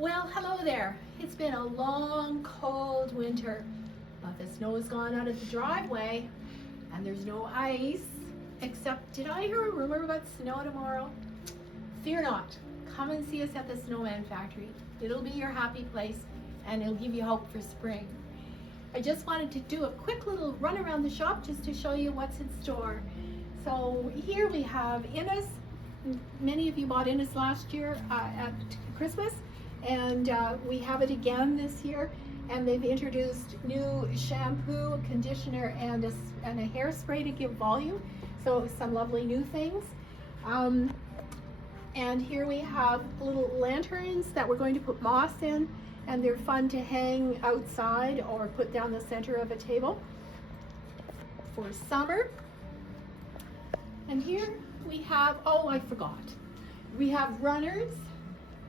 Well, hello there. It's been a long, cold winter, but the snow has gone out of the driveway and there's no ice, except did I hear a rumor about snow tomorrow? Fear not. Come and see us at the Snowman factory. It'll be your happy place and it'll give you hope for spring. I just wanted to do a quick little run around the shop just to show you what's in store. So here we have Innis. Many of you bought Innis last year at Christmas, and we have it again this year. And they've introduced new shampoo, conditioner, and a hairspray to give volume. So some lovely new things. And here we have little lanterns that we're going to put moss in, and they're fun to hang outside or put down the center of a table for summer. And here we have, oh, I forgot. We have runners,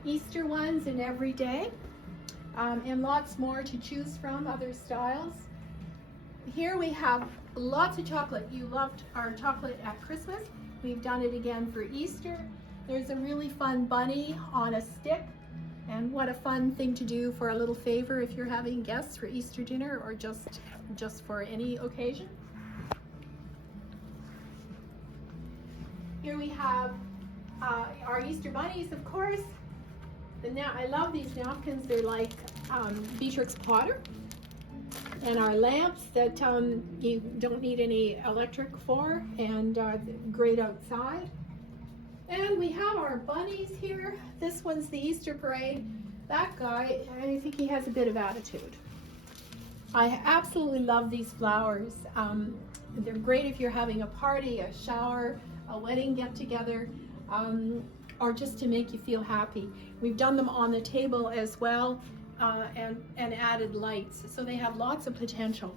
Easter ones and every day, and lots more to choose from, other styles. Here we have lots of chocolate. You loved our chocolate at Christmas. We've done it again for Easter. There's a really fun bunny on a stick, and what a fun thing to do for a little favor if you're having guests for Easter dinner or just for any occasion. Here we have our Easter bunnies, of course. I love these napkins. They're like Beatrix Potter. And our lamps that you don't need any electric for, and great outside. And we have our bunnies here. This one's the Easter parade. That guy, I think he has a bit of attitude. I absolutely love these flowers. They're great if you're having a party, a shower, a wedding get-together, or just to make you feel happy. We've done them on the table as well, and added lights, so they have lots of potential.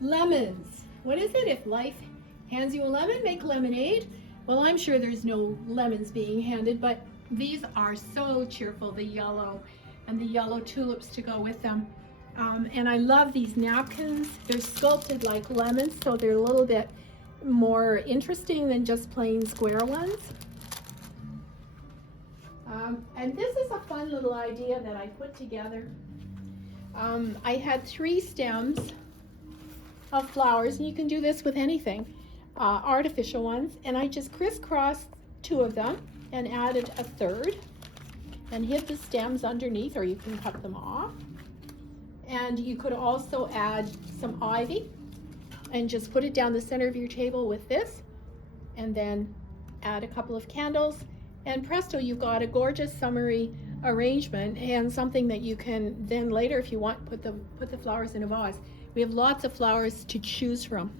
Lemons. What is it? If life hands you a lemon, make lemonade. Well, I'm sure there's no lemons being handed, but these are so cheerful, the yellow and the yellow tulips to go with them. And I love these napkins. They're sculpted like lemons, so they're a little bit more interesting than just plain square ones. And this is a fun little idea that I put together. I had 3 stems of flowers, and you can do this with anything, artificial ones, and I just crisscrossed 2 of them and added a 3rd and hid the stems underneath, or you can cut them off. And you could also add some ivy and just put it down the center of your table with this, and then add a couple of candles, and presto, you've got a gorgeous summery arrangement and something that you can then later, if you want, put the flowers in a vase. We have lots of flowers to choose from.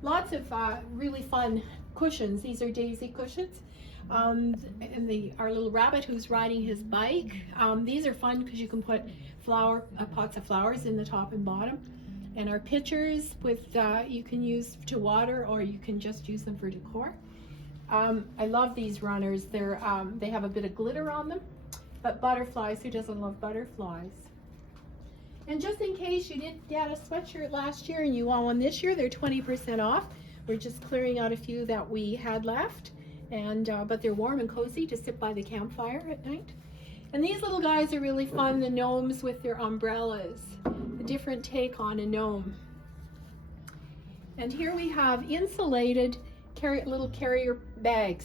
Lots of really fun cushions. These are daisy cushions. And our little rabbit who's riding his bike. These are fun because you can put pots of flowers in the top and bottom. And our pitchers you can use to water, or you can just use them for decor. I love these runners. They have a bit of glitter on them, but butterflies, who doesn't love butterflies? And just in case you didn't get a sweatshirt last year and you want one this year, they're 20% off. We're just clearing out a few that we had left, and but they're warm and cozy to sit by the campfire at night. And these little guys are really fun, the gnomes with their umbrellas, a different take on a gnome. And here we have insulated little carrier bags.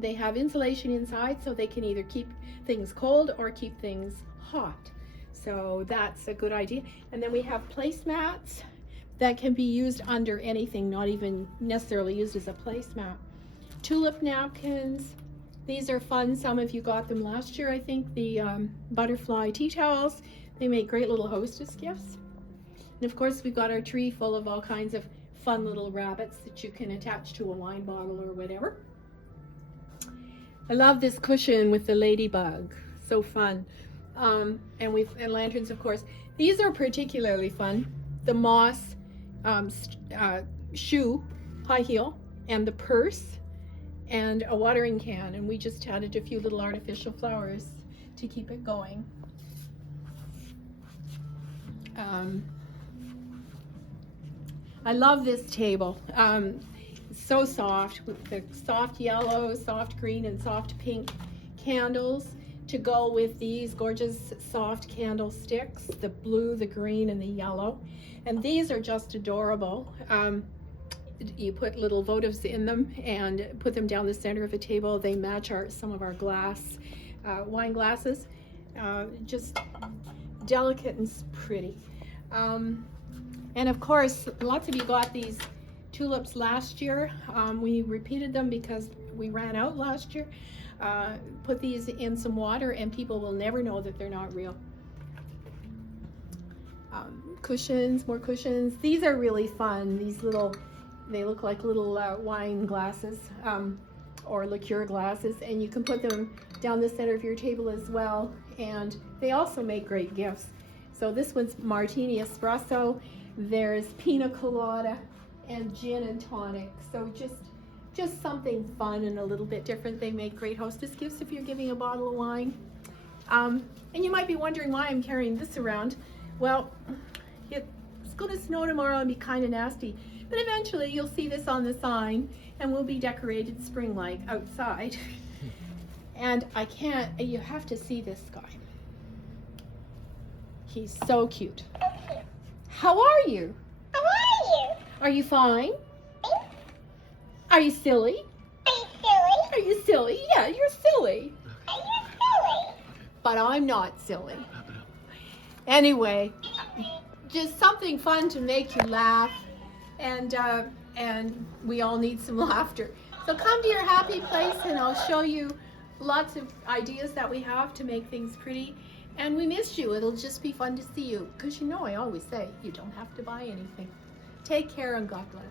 They have insulation inside, so they can either keep things cold or keep things hot. So that's a good idea. And then we have placemats that can be used under anything, not even necessarily used as a placemat. Tulip napkins. These are fun. Some of you got them last year, I think. The butterfly tea towels. They make great little hostess gifts. And of course, we've got our tree full of all kinds of fun little rabbits that you can attach to a wine bottle or whatever. I love this cushion with the ladybug. So fun. And lanterns, of course. These are particularly fun. The moss shoe, high heel, and the purse, and a watering can. And we just added a few little artificial flowers to keep it going. I love this table. so soft with the soft yellow, soft green, and soft pink candles to go with these gorgeous soft candlesticks, the blue, the green, and the yellow. And these are just adorable. You put little votives in them and put them down the center of a table. They match some of our glass, wine glasses. Just delicate and pretty. And of course, lots of you got these tulips last year. We repeated them because we ran out last year. Put these in some water and people will never know that they're not real. Cushions, more cushions. These are really fun. These little, they look like little wine glasses or liqueur glasses, and you can put them down the center of your table as well. And they also make great gifts. So this one's martini espresso. There's pina colada and gin and tonic. So just something fun and a little bit different. They make great hostess gifts if you're giving a bottle of wine. And you might be wondering why I'm carrying this around. Well, it's going to snow tomorrow and be kind of nasty. But eventually you'll see this on the sign and we'll be decorated spring-like outside. And you have to see this guy. He's so cute. How are you? How are you? Are you fine? Are you silly? Are you silly? Are you silly? Yeah, you're silly. Are you silly? But I'm not silly. Anyway, just something fun to make you laugh, and we all need some laughter. So come to your happy place and I'll show you lots of ideas that we have to make things pretty. And we missed you. It'll just be fun to see you, because you know I always say you don't have to buy anything. Take care and God bless.